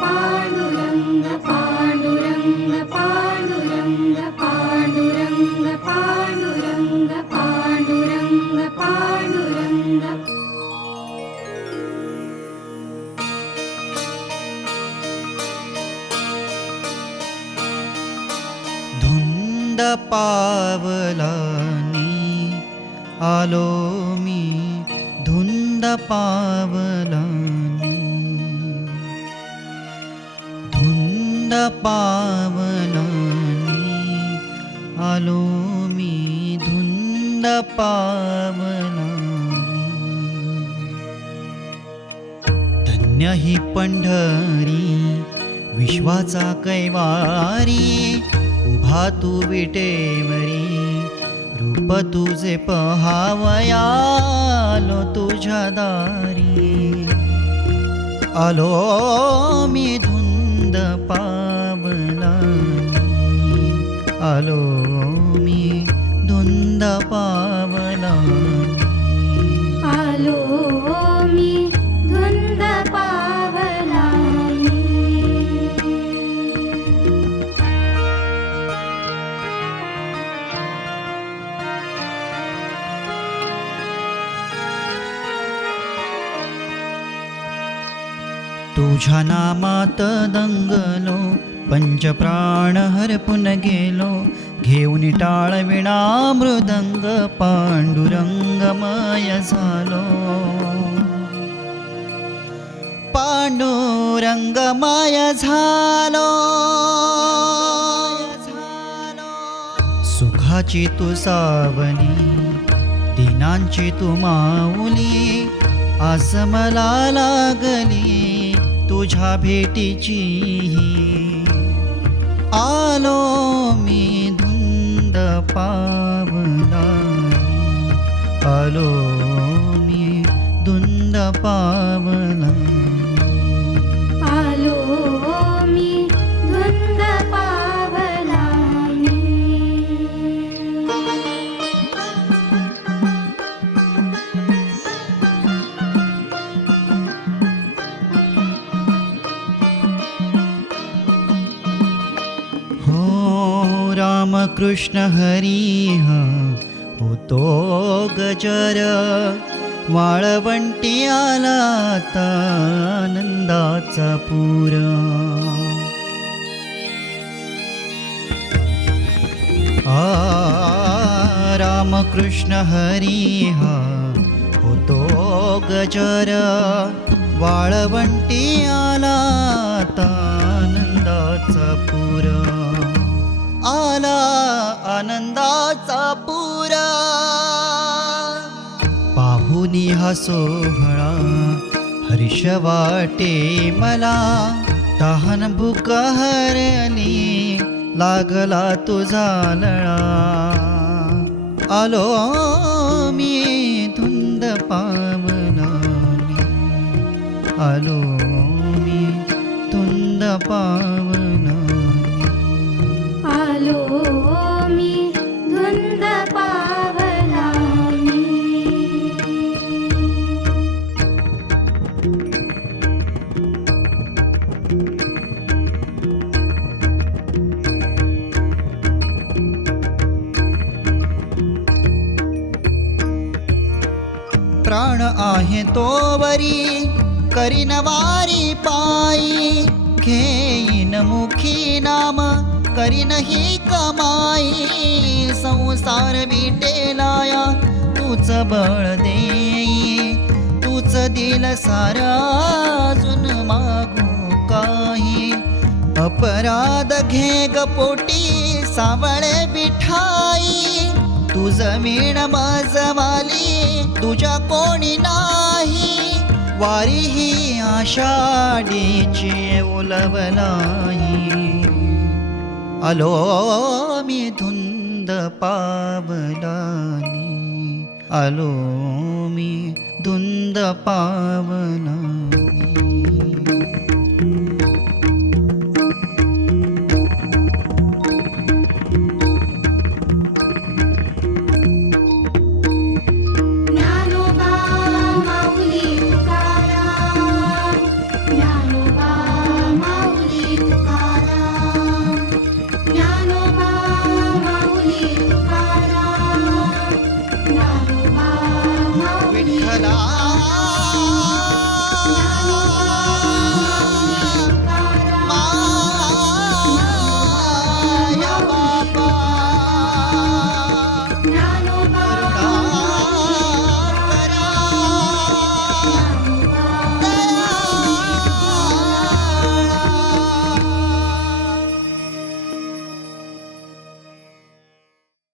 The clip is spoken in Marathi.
பாண்டுரங்க பாண்டுரங்க பாண்டுரங்க பாண்டுரங்க आलो मी धुन्द पावला कुंड पावलानी आलो मी धुंद पावलानी धन्य ही पंढरी विश्वाचा कैवारी उभा तू विटेवरी रूप तुझे पहावयालो तुझ्या दारी. आलो मी धुंद मुकुन्द पावनानि अलोमि धुन्द पावनानि आलो तुझ्या नामात दंगलो पंचप्राण हरपून गेलो घेऊन टाळविणा मृदंग पांडुरंगमय झालो. पांडुरंगमय झालो. सुखाची तू सावली दिनांची तू माऊली आस मला लागली. तुझ्या भेटीची आलो मी धुंद पावला आलो मी धुंद पावला रामकृष्ण हरी होतो गजर. वाळवंटी आला आनंदाचा पूर. आ रामकृष्ण हरी हा होतो गजर. वाळवंटी आला आनंदाचा पूर. आला आनंदाचा पुरा. पाहुनी हा सोहळा हर्ष वाटे मला. तहान भूक हरली लागला तुझा लळा आलो प्राण आहे तो वरी करीन वारी पायी. घेईन मुखी नाम करीन ही कमाई. संसार विटेलाया तूच बळ देई. तूच दिल सारा अजून मागू काही. अपराध घे ग पोटी सावळे बिठा तू जमीन माझवाली तुझ्या कोणी नाही. वारी ही आषाढीची नाही. आलो मी धुंद पावलानी आलो मी धुंद पावलानी.